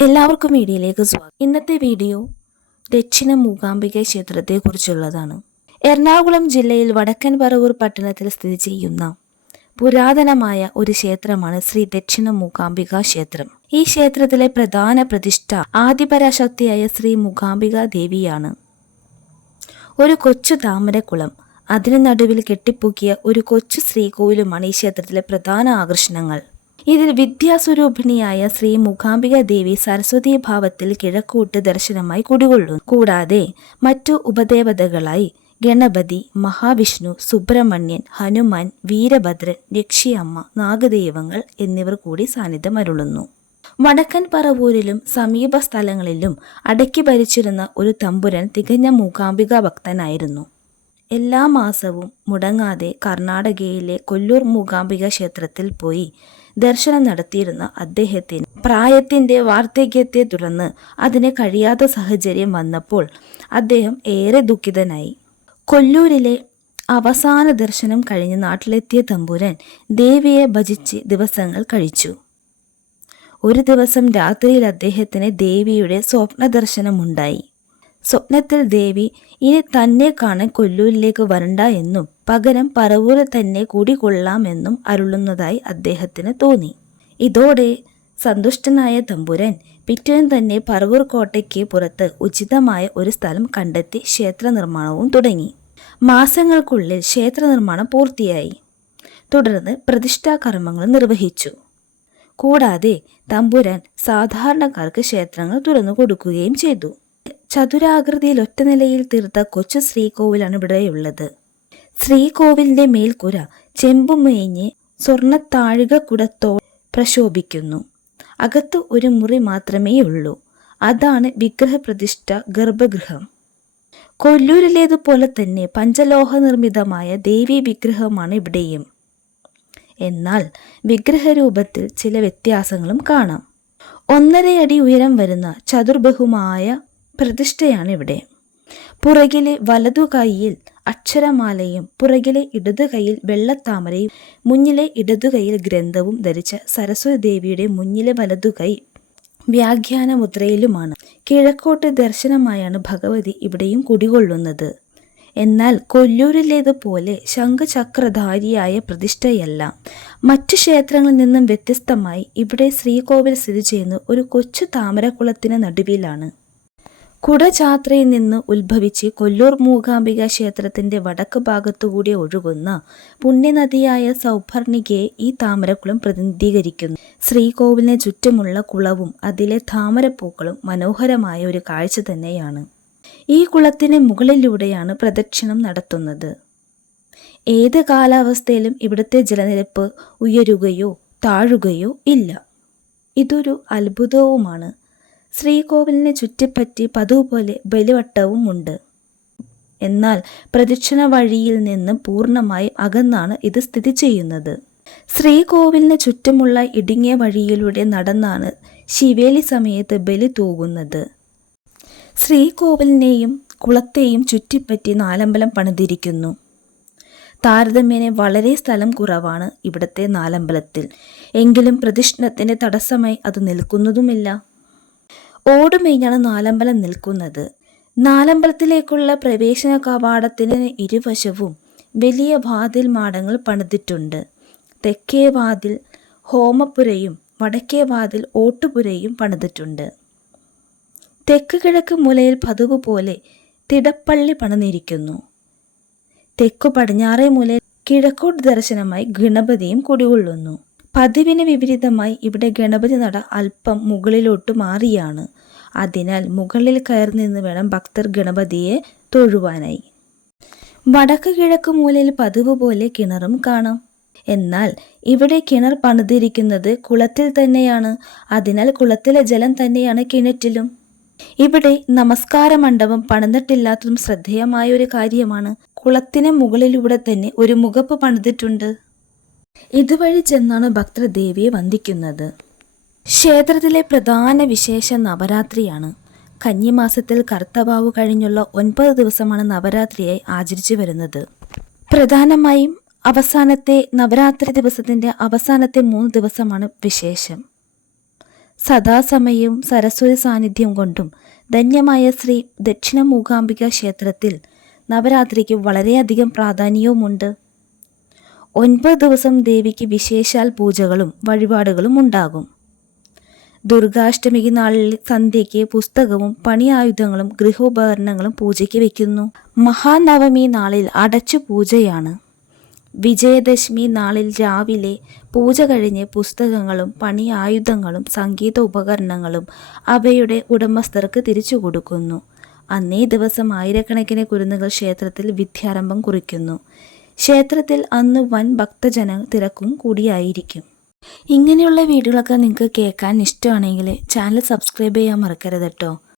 എല്ലാവർക്കും വീഡിയോയിലേക്ക് സ്വാഗതം. ഇന്നത്തെ വീഡിയോ ദക്ഷിണ മൂകാംബിക ക്ഷേത്രത്തെക്കുറിച്ചുള്ളതാണ്. എറണാകുളം ജില്ലയിൽ വടക്കൻ പറവൂർ പട്ടണത്തിൽ സ്ഥിതി ചെയ്യുന്ന പുരാതനമായ ഒരു ക്ഷേത്രമാണ് ശ്രീ ദക്ഷിണ മൂകാംബിക ക്ഷേത്രം. ഈ ക്ഷേത്രത്തിലെ പ്രധാന പ്രതിഷ്ഠ ആദിപരാശക്തിയായ ശ്രീ മൂകാംബിക ദേവിയാണ്. ഒരു കൊച്ചു താമരക്കുളം, അതിനു നടുവിൽ കെട്ടിപ്പൊക്കിയ ഒരു കൊച്ചു ശ്രീകോവിലുമാണ് ഈ ക്ഷേത്രത്തിലെ പ്രധാന ആകർഷണങ്ങൾ. ഇതിൽ വിദ്യാസ്വരൂപിണിയായ ശ്രീ മൂകാംബിക ദേവി സരസ്വതി ഭാവത്തിൽ കിഴക്കോട്ട് ദർശനമായി കുടികൊള്ളുന്നു. കൂടാതെ മറ്റു ഉപദേവതകളായി ഗണപതി, മഹാവിഷ്ണു, സുബ്രഹ്മണ്യൻ, ഹനുമാൻ, വീരഭദ്രൻ, രക്ഷിയമ്മ, നാഗദൈവങ്ങൾ എന്നിവർ കൂടി സാന്നിധ്യം അരുളുന്നു. വടക്കൻ പറവൂരിലും സമീപ സ്ഥലങ്ങളിലും അടക്കി ഭരിച്ചിരുന്ന ഒരു തമ്പുരാൻ തികഞ്ഞ മൂകാംബിക ഭക്തനായിരുന്നു. എല്ലാ മാസവും മുടങ്ങാതെ കർണാടകയിലെ കൊല്ലൂർ മൂകാംബിക ക്ഷേത്രത്തിൽ പോയി ദർശനം നടത്തിയിരുന്ന അദ്ദേഹത്തിന് പ്രായത്തിന്റെ വാർദ്ധക്യത്തെ തുടർന്ന് അതിന് കഴിയാത്ത സാഹചര്യം വന്നപ്പോൾ അദ്ദേഹം ഏറെ ദുഃഖിതനായി. കൊല്ലൂരിലെ അവസാന ദർശനം കഴിഞ്ഞ് നാട്ടിലെത്തിയ തമ്പുരാൻ ദേവിയെ ഭജിച്ച് ദിവസങ്ങൾ കഴിച്ചു. ഒരു ദിവസം രാത്രിയിൽ അദ്ദേഹത്തിന് ദേവിയുടെ സ്വപ്ന ദർശനമുണ്ടായി. സ്വപ്നത്തിൽ ദേവി ഇനി തന്നെ കാണാൻ കൊല്ലൂരിലേക്ക് വരണ്ട എന്നും പകരം പറവൂരിൽ തന്നെ കൂടിക്കൊള്ളാമെന്നും അരുളുന്നതായി അദ്ദേഹത്തിന് തോന്നി. ഇതോടെ സന്തുഷ്ടനായ തമ്പുരാൻ പിറ്റേന്ന് തന്നെ പറവൂർ കോട്ടയ്ക്ക് പുറത്ത് ഉചിതമായ ഒരു സ്ഥലം കണ്ടെത്തി ക്ഷേത്ര നിർമ്മാണവും തുടങ്ങി. മാസങ്ങൾക്കുള്ളിൽ ക്ഷേത്ര നിർമ്മാണം പൂർത്തിയായി. തുടർന്ന് പ്രതിഷ്ഠാകർമ്മങ്ങൾ നിർവഹിച്ചു. കൂടാതെ തമ്പുരാൻ സാധാരണക്കാർക്ക് ക്ഷേത്രങ്ങൾ തുറന്നു കൊടുക്കുകയും ചെയ്തു. ചതുരാകൃതിയിൽ ഒറ്റ നിലയിൽ തീർത്ത കൊച്ചു ശ്രീകോവിലാണ് ഇവിടെയുള്ളത്. ശ്രീകോവിലിന്റെ മേൽക്കുര ചെമ്പുമേഞ്ഞ് സ്വർണ്ണത്താഴികക്കുടത്തോ പ്രശോഭിക്കുന്നു. അകത്ത് ഒരു മുറി മാത്രമേയുള്ളൂ. അതാണ് വിഗ്രഹപ്രതിഷ്ഠ ഗർഭഗൃഹം. കൊല്ലൂരിലേതുപോലെ തന്നെ പഞ്ചലോഹ നിർമ്മിതമായ ദേവീ വിഗ്രഹമാണ് ഇവിടെയും. എന്നാൽ വിഗ്രഹരൂപത്തിൽ ചില വ്യത്യാസങ്ങളും കാണാം. 1.5 അടി ഉയരം വരുന്ന ചതുർബഹുമായ പ്രതിഷ്ഠയാണ് ഇവിടെ. പുറകിലെ വലതു കൈയിൽ അക്ഷരമാലയും പുറകിലെ ഇടതു കൈയിൽ വെള്ളത്താമരയും മുന്നിലെ ഇടതു കൈയിൽ ഗ്രന്ഥവും ധരിച്ച സരസ്വതി ദേവിയുടെ മുന്നിലെ വലതു കൈ വ്യാഖ്യാന മുദ്രയിലുമാണ്. കിഴക്കോട്ട് ദർശനമായാണ് ഭഗവതി ഇവിടെയും കുടികൊള്ളുന്നത്. എന്നാൽ കൊല്ലൂരിലേതുപോലെ ശംഖചക്രധാരിയായ പ്രതിഷ്ഠയല്ല. മറ്റു ക്ഷേത്രങ്ങളിൽ നിന്നും വ്യത്യസ്തമായി ഇവിടെ ശ്രീകോവിൽ സ്ഥിതി ചെയ്യുന്ന ഒരു കൊച്ചു താമരക്കുളത്തിന് നടുവിലാണ്. കുടജാത്രയിൽ നിന്ന് ഉത്ഭവിച്ച് കൊല്ലൂർ മൂകാംബിക ക്ഷേത്രത്തിന്റെ വടക്ക് ഭാഗത്തുകൂടി ഒഴുകുന്ന പുണ്യനദിയായ സൗഭർണികയെ ഈ താമരക്കുളം പ്രതിനിധീകരിക്കുന്നു. ശ്രീകോവിലിന് ചുറ്റുമുള്ള കുളവും അതിലെ താമരപ്പൂക്കളും മനോഹരമായ ഒരു കാഴ്ച തന്നെയാണ്. ഈ കുളത്തിന് മുകളിലൂടെയാണ് പ്രദക്ഷിണം നടത്തുന്നത്. ഏത് കാലാവസ്ഥയിലും ഇവിടുത്തെ ജലനിരപ്പ് ഉയരുകയോ താഴുകയോ ഇല്ല. ഇതൊരു അത്ഭുതവുമാണ്. ശ്രീകോവിലിനെ ചുറ്റിപ്പറ്റി പതുപോലെ ബലിവട്ടവും ഉണ്ട്. എന്നാൽ പ്രദക്ഷിണ വഴിയിൽ നിന്ന് പൂർണ്ണമായും അകന്നാണ് ഇത് സ്ഥിതി ചെയ്യുന്നത്. ശ്രീകോവിലിന് ചുറ്റുമുള്ള ഇടുങ്ങിയ വഴിയിലൂടെ നടന്നാണ് ശിവേലി സമയത്ത് ബലി തൂകുന്നത്. ശ്രീകോവിലിനെയും കുളത്തെയും ചുറ്റിപ്പറ്റി നാലമ്പലം പണിതിരിക്കുന്നു. താരതമ്യേന വളരെ സ്ഥലം കുറവാണ് ഇവിടുത്തെ നാലമ്പലത്തിൽ. എങ്കിലും പ്രദക്ഷിണത്തിന് തടസ്സമായി അത് നിൽക്കുന്നതുമില്ല. ഓടുമേഞ്ഞാണ് നാലമ്പലം നിൽക്കുന്നത്. നാലമ്പലത്തിലേക്കുള്ള പ്രവേശന കവാടത്തിന് ഇരുവശവും വലിയ വാതിൽ മാടങ്ങൾ പണിതിട്ടുണ്ട്. തെക്കേ വാതിൽ ഹോമപുരയും വടക്കേ വാതിൽ ഓട്ടുപുരയും പണിതിട്ടുണ്ട്. തെക്ക് കിഴക്ക് മൂലയിൽ പതിവ് പോലെ തിടപ്പള്ളി പണിതിരിക്കുന്നു. തെക്കു പടിഞ്ഞാറേ മൂലയിൽ കിഴക്കോട്ട് ദർശനമായി ഗണപതിയും കുടികൊള്ളുന്നു. പതിവിന് വിപരീതമായി ഇവിടെ ഗണപതി നട അല്പം മുകളിലോട്ട് മാറിയാണ്. അതിനാൽ മുകളിൽ കയറി നിന്ന് വേണം ഭക്തർ ഗണപതിയെ തൊഴുവാനായി. വടക്ക് കിഴക്ക് മൂലയിൽ പതിവ് പോലെ കിണറും കാണാം. എന്നാൽ ഇവിടെ കിണർ പണിതിരിക്കുന്നത് കുളത്തിൽ തന്നെയാണ്. അതിനാൽ കുളത്തിലെ ജലം തന്നെയാണ് കിണറ്റിലും. ഇവിടെ നമസ്കാര മണ്ഡപം പണിതിട്ടില്ലാത്തതും ശ്രദ്ധേയമായ ഒരു കാര്യമാണ്. കുളത്തിന് മുകളിലൂടെ തന്നെ ഒരു മുഖപ്പ് പണിതിട്ടുണ്ട്. ഇതുവഴി ചെന്നാണ് ഭക്തർ ദേവിയെ വന്ദിക്കുന്നത്. ക്ഷേത്രത്തിലെ പ്രധാന വിശേഷം നവരാത്രിയാണ്. കന്നിമാസത്തിൽ കർത്തവാവ് കഴിഞ്ഞുള്ള 9 ദിവസമാണ് നവരാത്രിയായി ആചരിച്ചു വരുന്നത്. പ്രധാനമായും അവസാനത്തെ നവരാത്രി ദിവസത്തിന്റെ അവസാനത്തെ 3 ദിവസമാണ് വിശേഷം. സദാസമയവും സരസ്വതി സാന്നിധ്യം കൊണ്ടും ധന്യമായ ശ്രീ ദക്ഷിണ മൂകാംബിക ക്ഷേത്രത്തിൽ നവരാത്രിക്ക് വളരെയധികം പ്രാധാന്യവുമുണ്ട്. 9 ദിവസം ദേവിക്ക് വിശേഷാൽ പൂജകളും വഴിപാടുകളും ഉണ്ടാകും. ദുർഗാഷ്ടമിക്ക് നാളിൽ സന്ധ്യയ്ക്ക് പുസ്തകവും പണിയായുധങ്ങളും ഗൃഹോപകരണങ്ങളും പൂജയ്ക്ക് വയ്ക്കുന്നു. മഹാനവമി നാളിൽ അടച്ചു പൂജയാണ്. വിജയദശമി നാളിൽ രാവിലെ പൂജ കഴിഞ്ഞ് പുസ്തകങ്ങളും പണിയായുധങ്ങളും സംഗീത ഉപകരണങ്ങളും അവയുടെ ഉടമസ്ഥർക്ക് തിരിച്ചു കൊടുക്കുന്നു. അന്നേ ദിവസം ആയിരക്കണക്കിന് കുരുന്നുകൾ ക്ഷേത്രത്തിൽ വിദ്യാരംഭം കുറിക്കുന്നു. ക്ഷേത്രത്തിൽ അന്ന് വൻ ഭക്തജന തിരക്കും കൂടിയായിരിക്കും. ഇങ്ങനെയുള്ള വീഡിയോകളൊക്കെ നിങ്ങൾക്ക് കേൾക്കാൻ ഇഷ്ടമാണെങ്കിൽ ചാനൽ സബ്സ്ക്രൈബ് ചെയ്യാൻ മറക്കരുത് കേട്ടോ.